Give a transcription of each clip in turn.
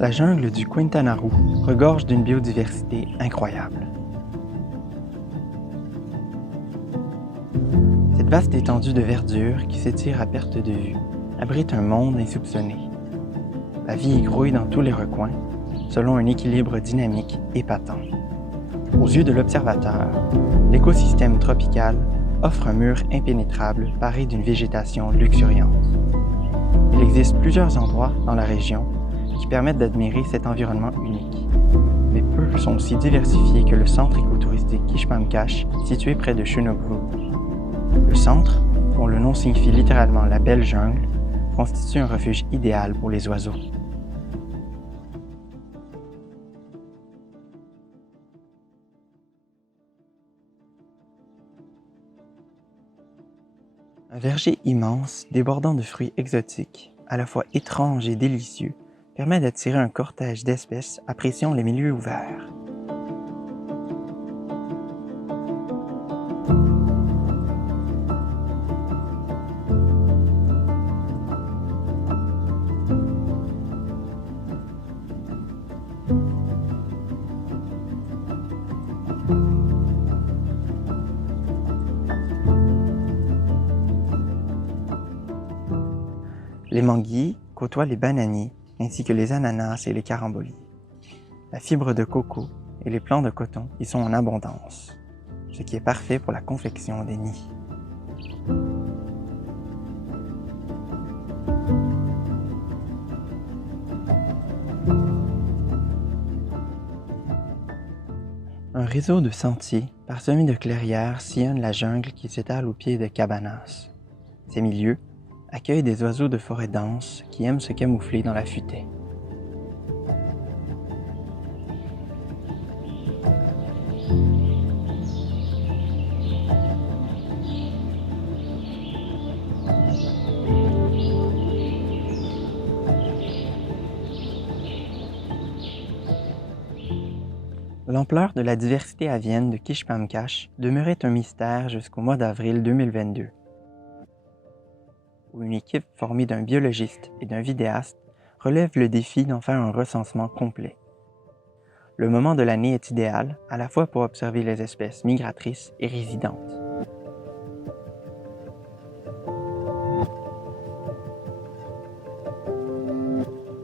La jungle du Quintana Roo regorge d'une biodiversité incroyable. Cette vaste étendue de verdure qui s'étire à perte de vue abrite un monde insoupçonné. La vie y grouille dans tous les recoins, selon un équilibre dynamique épatant. Aux yeux de l'observateur, l'écosystème tropical offre un mur impénétrable paré d'une végétation luxuriante. Il existe plusieurs endroits dans la région qui permettent d'admirer cet environnement unique. Mais peu sont aussi diversifiés que le centre écotouristique Kishpamkash, situé près de Shunogru. Le centre, dont le nom signifie littéralement la belle jungle, constitue un refuge idéal pour les oiseaux. Un verger immense, débordant de fruits exotiques, à la fois étranges et délicieux, permet d'attirer un cortège d'espèces appréciant les milieux ouverts. Les manguiers côtoient les bananiers ainsi que les ananas et les caramboliers. La fibre de coco et les plants de coton y sont en abondance, ce qui est parfait pour la confection des nids. Un réseau de sentiers parsemés de clairières sillonne la jungle qui s'étale au pied de Cabanas. Ces milieux accueillent des oiseaux de forêt dense qui aiment se camoufler dans la futaie. L'ampleur de la diversité avienne de Kishpamkash demeurait un mystère jusqu'au mois d'avril 2022, où une équipe formée d'un biologiste et d'un vidéaste relève le défi d'en faire un recensement complet. Le moment de l'année est idéal, à la fois pour observer les espèces migratrices et résidentes.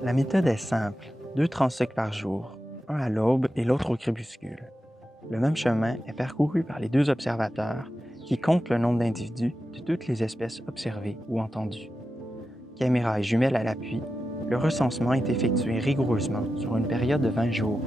La méthode est simple, 2 transects par jour, un à l'aube et l'autre au crépuscule. Le même chemin est parcouru par les 2 observateurs qui comptent le nombre d'individus de toutes les espèces observées ou entendues. Caméra et jumelles à l'appui, le recensement est effectué rigoureusement sur une période de 20 jours.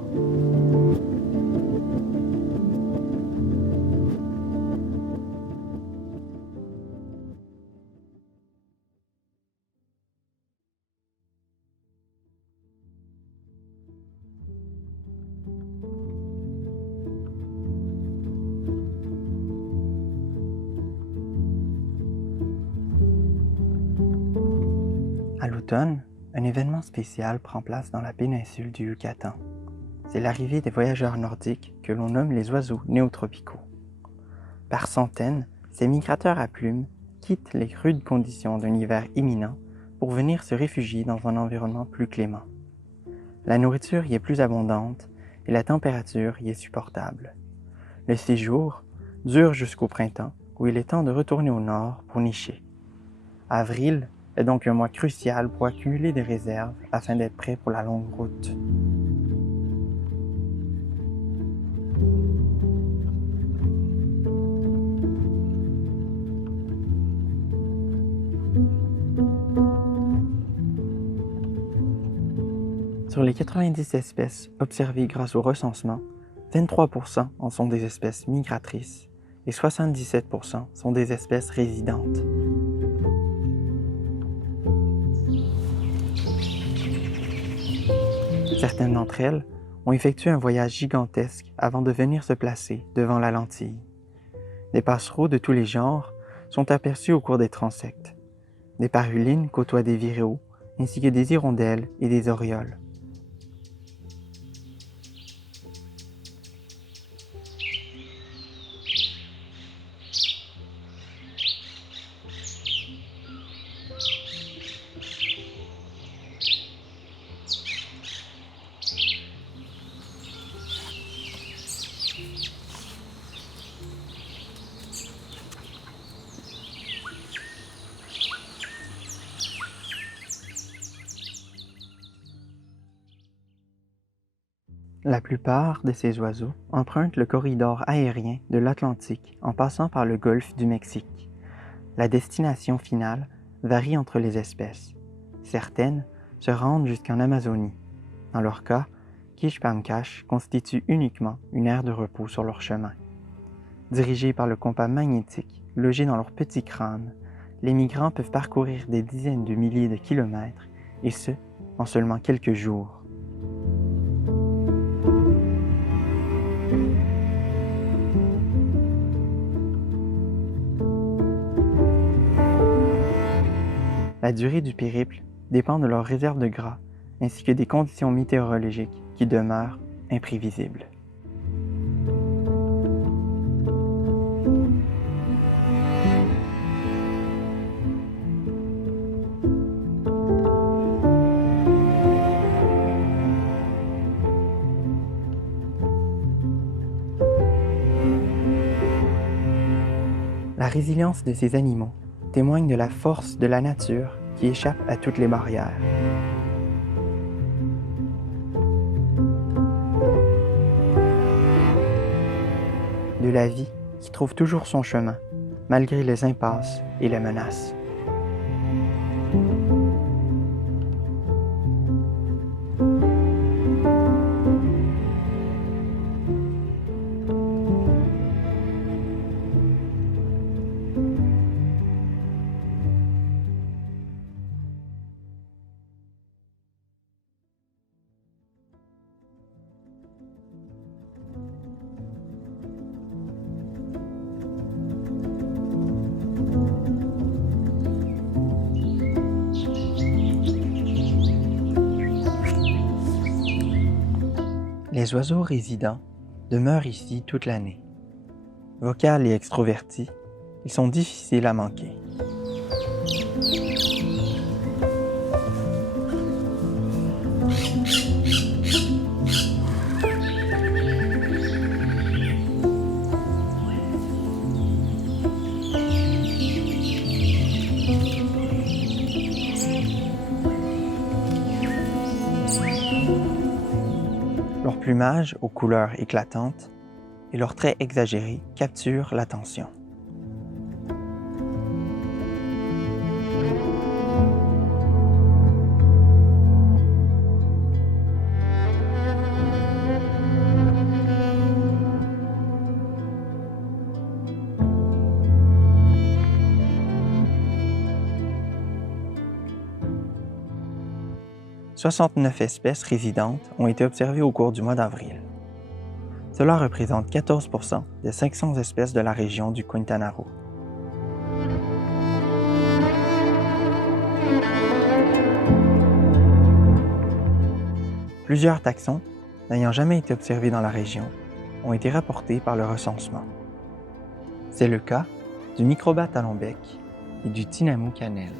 À l'automne, un événement spécial prend place dans la péninsule du Yucatan. C'est l'arrivée des voyageurs nordiques que l'on nomme les oiseaux néotropicaux. Par centaines, ces migrateurs à plumes quittent les rudes conditions d'un hiver imminent pour venir se réfugier dans un environnement plus clément. La nourriture y est plus abondante et la température y est supportable. Le séjour dure jusqu'au printemps où il est temps de retourner au nord pour nicher. Avril est donc un mois crucial pour accumuler des réserves afin d'être prêt pour la longue route. Sur les 90 espèces observées grâce au recensement, 23% en sont des espèces migratrices et 77% sont des espèces résidentes. Certaines d'entre elles ont effectué un voyage gigantesque avant de venir se placer devant la lentille. Des passereaux de tous les genres sont aperçus au cours des transects. Des parulines côtoient des viréos, ainsi que des hirondelles et des orioles. La plupart de ces oiseaux empruntent le corridor aérien de l'Atlantique en passant par le golfe du Mexique. La destination finale varie entre les espèces. Certaines se rendent jusqu'en Amazonie. Dans leur cas, Quiche-Pamcache constitue uniquement une aire de repos sur leur chemin. Dirigés par le compas magnétique logé dans leur petit crâne, les migrants peuvent parcourir des dizaines de milliers de kilomètres, et ce, en seulement quelques jours. La durée du périple dépend de leur réserve de gras ainsi que des conditions météorologiques qui demeurent imprévisibles. La résilience de ces animaux témoigne de la force de la nature qui échappe à toutes les barrières. De la vie qui trouve toujours son chemin, malgré les impasses et les menaces. Les oiseaux résidents demeurent ici toute l'année. Vocales et extrovertis, ils sont difficiles à manquer. Leur plumage aux couleurs éclatantes et leurs traits exagérés capturent l'attention. « 69 espèces résidentes ont été observées au cours du mois d'avril. Cela représente 14% des 500 espèces de la région du Quintana Roo. Plusieurs taxons, n'ayant jamais été observés dans la région, ont été rapportés par le recensement. C'est le cas du microbat talon-bec et du tinamou cannelle.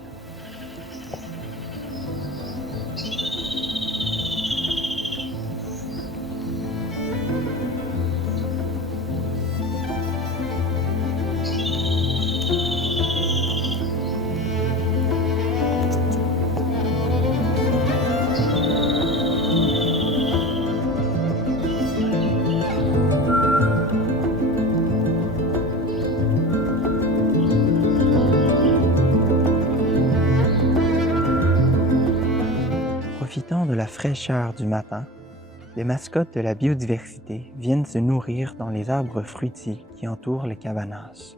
Profitant de la fraîcheur du matin, les mascottes de la biodiversité viennent se nourrir dans les arbres fruitiers qui entourent les cabanas.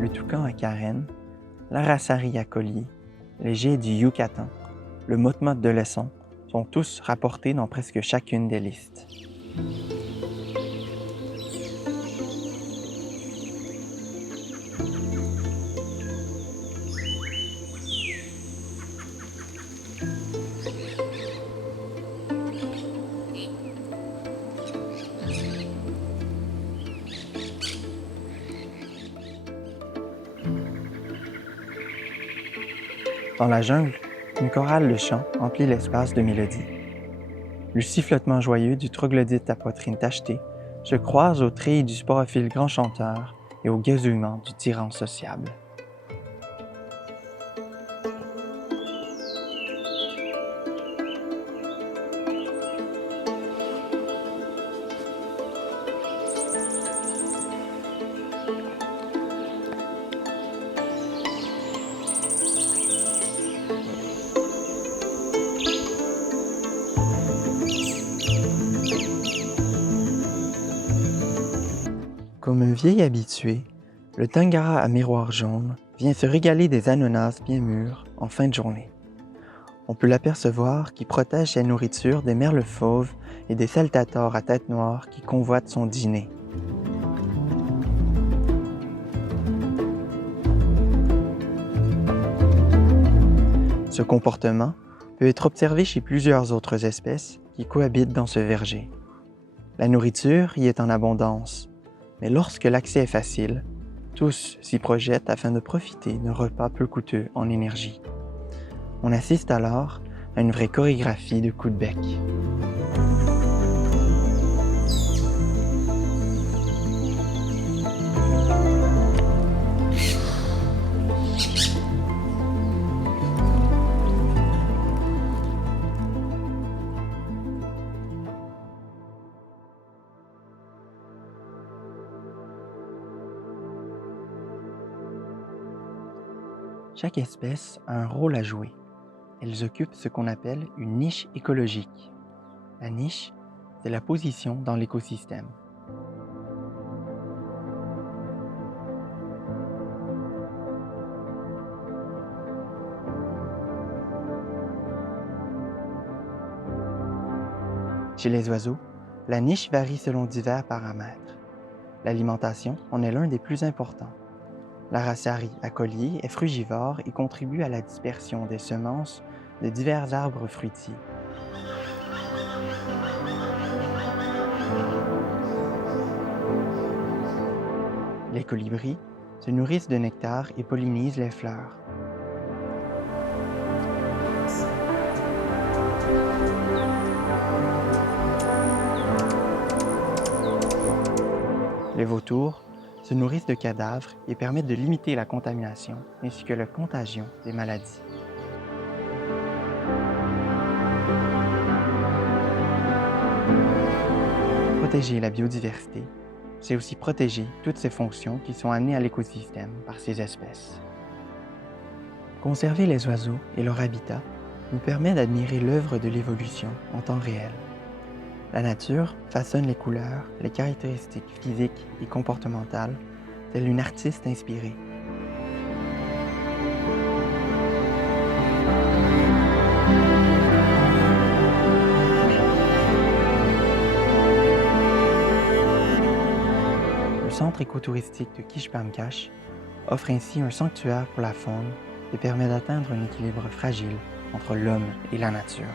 Le toucan à carène, l'Aracari à collier, les geais du Yucatan, le motmote de Lesson sont tous rapportés dans presque chacune des listes. Dans la jungle, une chorale de chants emplit l'espace de mélodies. Le sifflotement joyeux du troglodyte à poitrine tachetée se croise aux trilles du sporophile grand chanteur et au gazouillement du tyran sociable. Comme un vieil habitué, le tangara à miroir jaune vient se régaler des ananas bien mûrs en fin de journée. On peut l'apercevoir qui protège sa nourriture des merles fauves et des saltators à tête noire qui convoitent son dîner. Ce comportement peut être observé chez plusieurs autres espèces qui cohabitent dans ce verger. La nourriture y est en abondance, mais lorsque l'accès est facile, tous s'y projettent afin de profiter d'un repas peu coûteux en énergie. On assiste alors à une vraie chorégraphie de coups de bec. Chaque espèce a un rôle à jouer. Elles occupent ce qu'on appelle une niche écologique. La niche, c'est la position dans l'écosystème. Chez les oiseaux, la niche varie selon divers paramètres. L'alimentation en est l'un des plus importants. L'Aracaria à collier est frugivore et contribue à la dispersion des semences de divers arbres fruitiers. Les colibris se nourrissent de nectar et pollinisent les fleurs. Les vautours se nourrissent de cadavres et permettent de limiter la contamination ainsi que la contagion des maladies. Protéger la biodiversité, c'est aussi protéger toutes ces fonctions qui sont amenées à l'écosystème par ces espèces. Conserver les oiseaux et leur habitat nous permet d'admirer l'œuvre de l'évolution en temps réel. La nature façonne les couleurs, les caractéristiques physiques et comportementales, telle une artiste inspirée. Le centre écotouristique de Kishpamkash offre ainsi un sanctuaire pour la faune et permet d'atteindre un équilibre fragile entre l'homme et la nature.